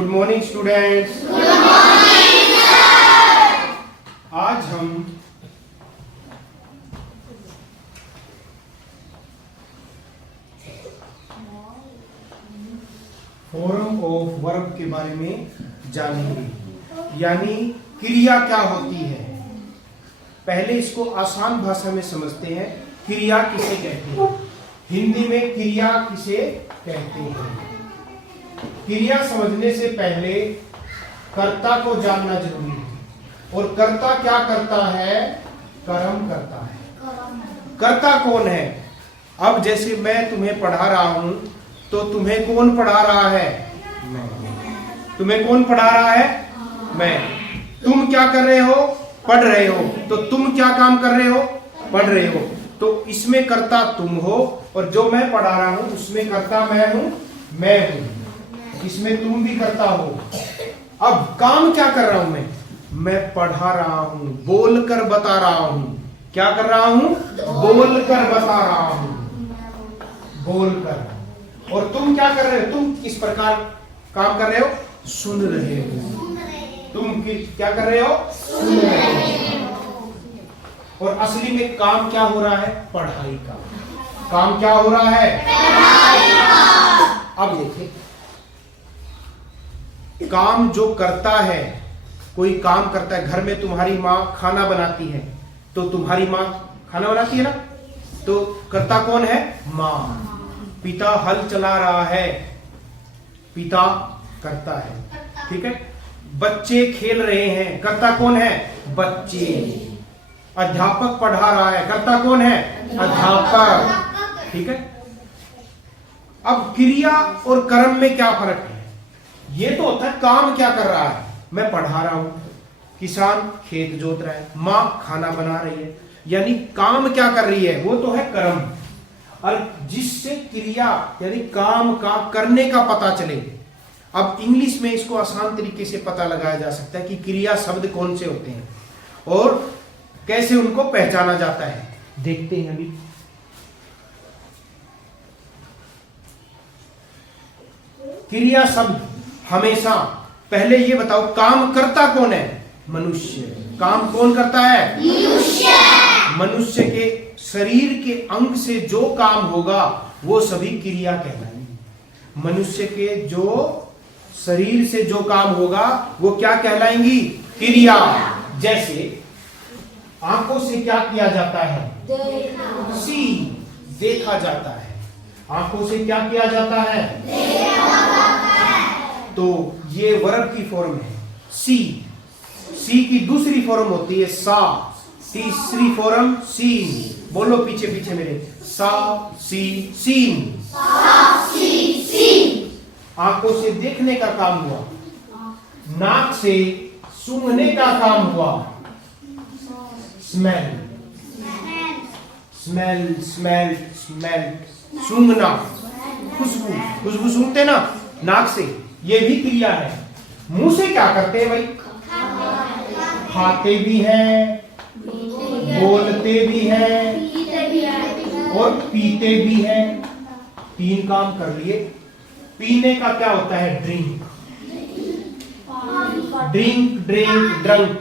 Good morning students. Good morning sir. आज हम form of verb के बारे में जानेंगे, यानी क्रिया क्या होती है। पहले इसको आसान भाषा में समझते हैं। क्रिया किसे कहते हैं, हिंदी में क्रिया किसे कहते हैं। क्रिया समझने से पहले कर्ता को जानना जरूरी है, और कर्ता क्या करता है, कर्म करता है। कर्ता कौन है। अब जैसे मैं तुम्हें पढ़ा रहा हूं, तो तुम्हें कौन पढ़ा रहा है, मैं। तुम्हें कौन पढ़ा रहा है, मैं। तुम क्या कर रहे हो, पढ़ रहे हो। तो तुम क्या काम कर रहे हो, पढ़ रहे हो। तो इसमें कर्ता तुम हो, और जो मैं पढ़ा रहा हूं उसमें कर्ता मैं हूं, मैं हूं। इसमें तुम भी करता हो। अब काम क्या कर रहा हूं मैं पढ़ा रहा हूं, बोलकर बता रहा हूं। क्या कर रहा हूं, बोलकर बता रहा हूं, बोलकर। और तुम क्या कर रहे हो, तुम किस प्रकार काम कर रहे हो, सुन रहे हो। तुम क्या कर रहे हो, सुन रहे हो। और असली में काम क्या हो रहा है, पढ़ाई का काम क्या हो रहा है, पढ़ाई का। अब देखिए, काम जो करता है, कोई काम करता है। घर में तुम्हारी माँ खाना बनाती है, तो तुम्हारी माँ खाना बनाती है ना, तो करता कौन है, माँ। पिता हल चला रहा है, पिता करता है, ठीक है। बच्चे खेल रहे हैं, करता कौन है, बच्चे। अध्यापक पढ़ा रहा है, करता कौन है, अध्यापक, ठीक है। अब क्रिया और कर्म में क्या फर्क है। ये तो होता है काम क्या कर रहा है, मैं पढ़ा रहा हूं, किसान खेत जोत रहा है, माँ खाना बना रही है, यानी काम क्या कर रही है, वो तो है कर्म। और जिससे क्रिया यानी काम का करने का पता चले। अब इंग्लिश में इसको आसान तरीके से पता लगाया जा सकता है कि क्रिया शब्द कौन से होते हैं और कैसे उनको पहचाना जाता है। देखते हैं अभी। क्रिया शब्द हमेशा, पहले ये बताओ काम करता कौन है, मनुष्य। काम कौन करता है, मनुष्य। मनुष्य के शरीर के अंग से जो काम होगा वो सभी क्रिया कहलाएंगी। मनुष्य के जो शरीर से जो काम होगा वो क्या कहलाएंगी, क्रिया। जैसे आंखों से क्या किया जाता है, सी, देखा जाता है। आंखों से क्या किया जाता है, देखा जाता है। तो ये वर्ब की फॉर्म है सी। सी की दूसरी फॉर्म होती है सा, तीसरी फॉर्म सीन। बोलो पीछे पीछे मेरे, सा सी सीन। सा सी सीन। आंखों से देखने का काम हुआ, नाक से सूंघने का काम हुआ, स्मेल। स्मेल स्मेल स्मेल, सूंघना, खुशबू। खुशबू सूंघते ना नाक से, ये भी क्रिया है। मुंह से क्या करते हैं भाई, खाते भी हैं, बोलते भी हैं और पीते भी हैं। तीन काम कर लिए। पीने का क्या होता है, ड्रिंक। Drink drink drunk.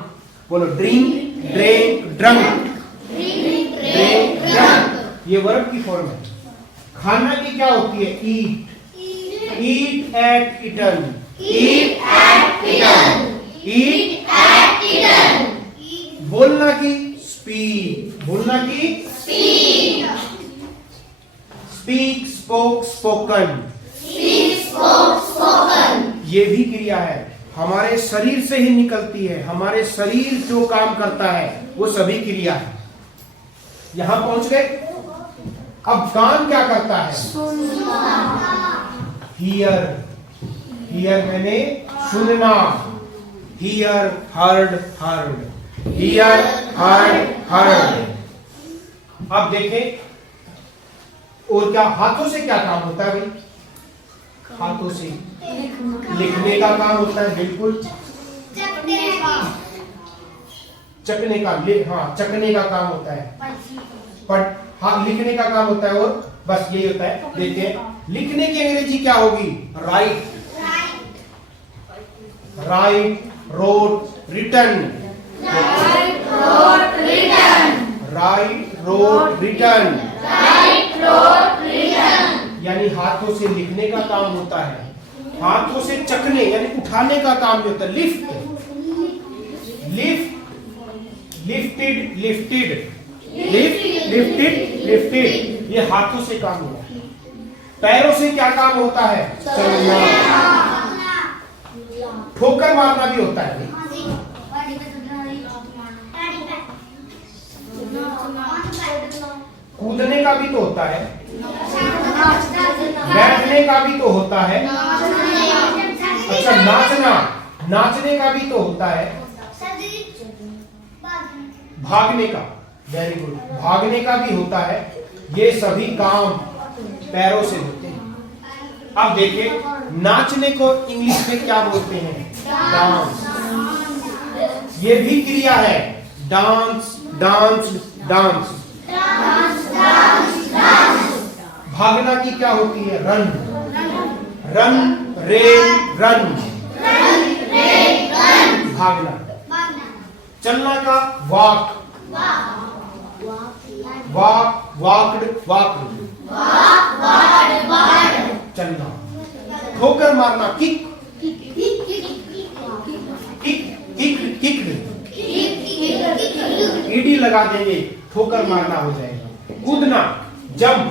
बोलो drink drink drunk, drink drunk. ये वर्ब की फॉर्म है। खाना की क्या होती है, eat. Eat ate eaten, eat ate eaten, eat ate eaten. बोलना की स्पीक, बोलना की speak. Speak spoke spoken, speak spoke spoken. ये भी क्रिया है, हमारे शरीर से ही निकलती है। हमारे शरीर जो काम करता है वो सभी क्रिया है। यहां पहुंच गए। अब कान क्या करता है, हियर। हियर मैंने सुनना, here heard heard, here heard heard. अब देखें, और क्या हाथों से क्या काम होता है भाई, हाथों से लिखने का काम होता है, बिल्कुल। चखने का, हाँ चखने का काम होता है, पर हाँ लिखने का काम होता है। और बस यही होता है। देखिए लिखने की अंग्रेजी क्या होगी, write. Write, wrote, written. Write, wrote, written. Write, wrote, written. Write, wrote, written. यानी हाथों से लिखने का काम होता है, हाथों से चकने यानी उठाने का काम जो होता है। Lift, lift, lifted, lifted, lift, lifted, lifted, ये हाथों से काम होता है। पैरों से क्या काम होता है? चलना। ठोकर मारना भी होता है। कूदने का भी तो होता है, बैठने का भी तो होता है। अच्छा, नाचना, नाचने का भी तो होता है। भागने का, वेरी गुड, भागने का भी होता है। ये सभी काम पैरों से होते हैं। अब देखिए, नाचने को इंग्लिश में क्या बोलते हैं? डांस। ये भी क्रिया है, डांस, डांस, डांस। भागना की क्या होती है? रन, रन, रेन, रन, भागना। चलना का वॉक, वॉक, वॉकड, वॉकड, चलना। ठोकर मारना, kick, kick, kick, kicked, ED लगा देंगे, ठोकर मारना हो जाएगा। कूदना, jump,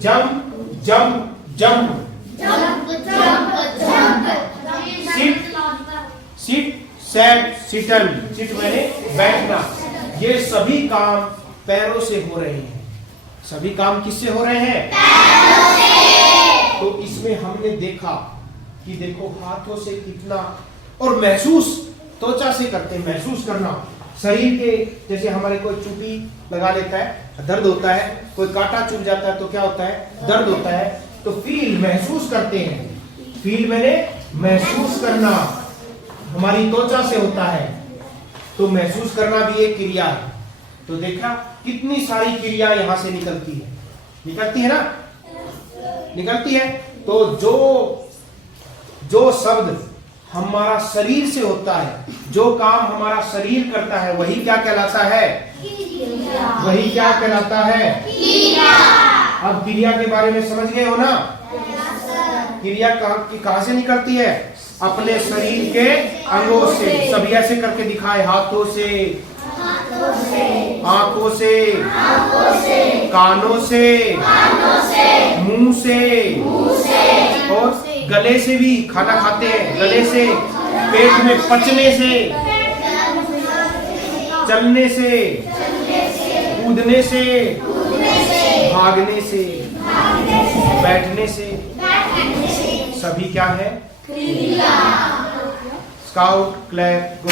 jump, jump, jump. Sit, sit, sat, sitten, sit मैंने बैठना। ये सभी काम पैरों से हो रहे हैं। सभी काम किससे हो रहे हैं? पैरों से। तो इसमें हमने देखा कि देखो हाथों से कितना, और महसूस त्वचा से करते हैं। महसूस करना, शरीर के, जैसे हमारे कोई चुपी लगा लेता है, दर्द होता है, कोई कांटा चुभ जाता है तो क्या होता है? दर्द होता है। तो फील, महसूस करते हैं। फील मैंने महसूस करना, हमारी त्वचा से होता है। तो महसूस करना भी एक क्रिया है। तो देखा कितनी सारी क्रिया यहां से निकलती है, निकलती है ना, निकलती है। तो जो शब्द हमारा शरीर से होता है, जो काम हमारा शरीर करता है, वही क्या कहलाता है? वही क्या कहलाता है? अब क्रिया के बारे में समझ गए हो ना? क्रिया कहां से निकलती है? अपने शरीर के अंगों से। सभी ऐसे करके दिखाए, हाथों से, आंखों से, कानों से, मुंह से, और गले से भी खाना खाते हैं, गले से, पेट में पचने से, चलने से, कूदने से, भागने से, बैठने से, सभी क्या है? स्काउट, क्लैप, गो।